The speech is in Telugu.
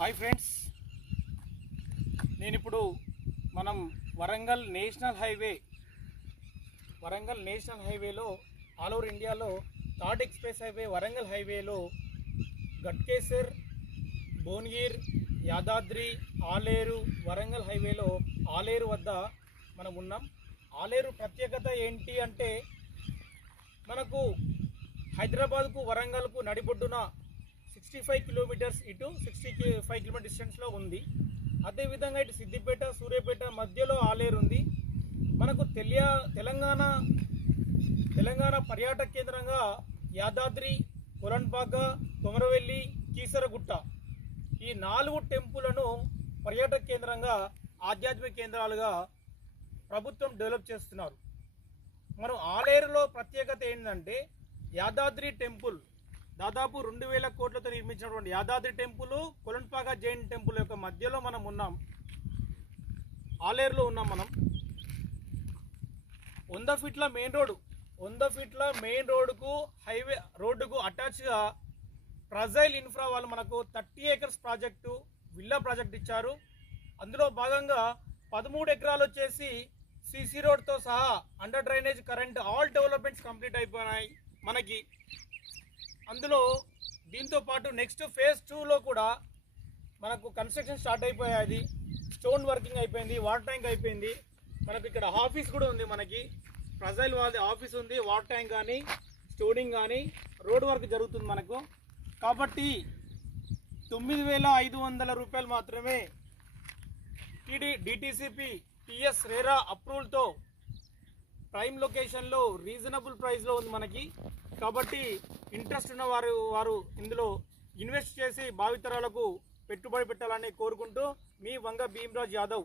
హాయ్ ఫ్రెండ్స్, నేను ఇప్పుడు మనం వరంగల్ నేషనల్ హైవేలో ఆల్ ఓవర్ ఇండియాలో థర్డ్ ఎక్స్ప్రెస్ హైవే వరంగల్ హైవేలో గట్కేసర్, భువనగిర్, యాదాద్రి, ఆలేరు వరంగల్ హైవేలో ఆలేరు వద్ద మనం ఉన్నాం. ఆలేరు ప్రత్యేకత ఏంటి అంటే మనకు హైదరాబాద్కు వరంగల్కు నడిబొడ్డున 65 కిలోమీటర్స్, ఇటు 65 కిలోమీటర్ డిస్టెన్స్లో ఉంది. అదేవిధంగా ఇటు సిద్దిపేట, సూర్యాపేట మధ్యలో ఆలేరు ఉంది. మనకు తెలంగాణ పర్యాటక కేంద్రంగా యాదాద్రి, కొలన్పాక, కొమరవెల్లి, కీసరగుట్ట ఈ 4 టెంపుల్ను పర్యాటక కేంద్రంగా, ఆధ్యాత్మిక కేంద్రాలుగా ప్రభుత్వం డెవలప్ చేస్తున్నారు. మనం ఆలేరులో ప్రత్యేకత ఏంటంటే యాదాద్రి టెంపుల్ దాదాపు 2000 కోట్లతో నిర్మించినటువంటి యాదాద్రి టెంపుల్, కొలన్పాక జైన్ టెంపుల్ యొక్క మధ్యలో మనం ఉన్నాం. ఆలేరులో ఉన్నాం మనం. 100 ఫీట్ల మెయిన్ రోడ్డుకు రోడ్డుకు అటాచ్గా ప్రజైల్ ఇన్ఫ్రా వాళ్ళు మనకు 30 ఏకర్స్ ప్రాజెక్టు, విల్లా ప్రాజెక్ట్ ఇచ్చారు. అందులో భాగంగా 13 ఎకరాలు వచ్చేసి సిసి రోడ్తో సహా under drainage, current, all developments complete అయిపోయినాయి మనకి. అందులో దీంతో పాటు నెక్స్ట్ ఫేజ్ 2లో కూడా మనకు కన్స్ట్రక్షన్ స్టార్ట్ అయిపోయాయి. స్టోన్ వర్కింగ్ అయిపోయింది, వాటర్ ట్యాంక్ అయిపోయింది. మనకు ఇక్కడ ఆఫీస్ కూడా ఉంది. మనకి ప్రజైల్ వాళ్ళది ఆఫీస్ ఉంది. వాటర్ ట్యాంక్ కానీ, స్టోనింగ్ కానీ, రోడ్ వర్క్ జరుగుతుంది మనకు. కాబట్టి 9,500 రూపాయలు మాత్రమే డిటిసిపి టిఎస్ రేరా అప్రూవల్తో ప్రైమ్ లొకేషన్లో రీజనబుల్ ప్రైస్లో ఉంది మనకి. కాబట్టి ఇంట్రెస్ట్ ఉన్న వారు ఇందులో ఇన్వెస్ట్ చేసి భావితరాలకు పెట్టుబడి పెట్టాలని కోరుకుంటూ మీ వంగ భీమరాజ్ యాదవ్.